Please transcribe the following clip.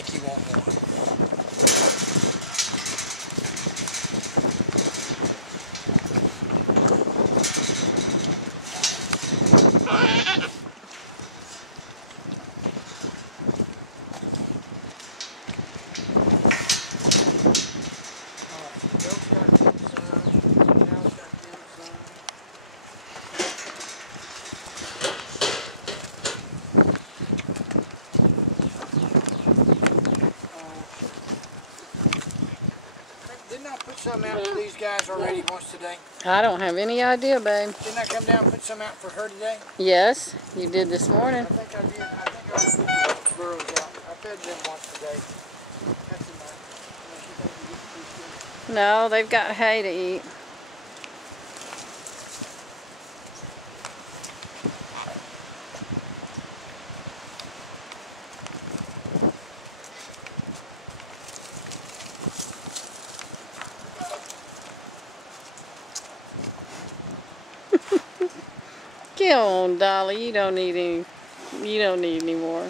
think you want more. Didn't I put some out for these guys already once today? I don't have any idea, babe. Didn't I come down and put some out for her today? Yes, you did this morning. I think I did. I think I put the girls out. I fed them once today. That's enough. No, they've got hay to eat. Come on, Dolly. You don't need any more.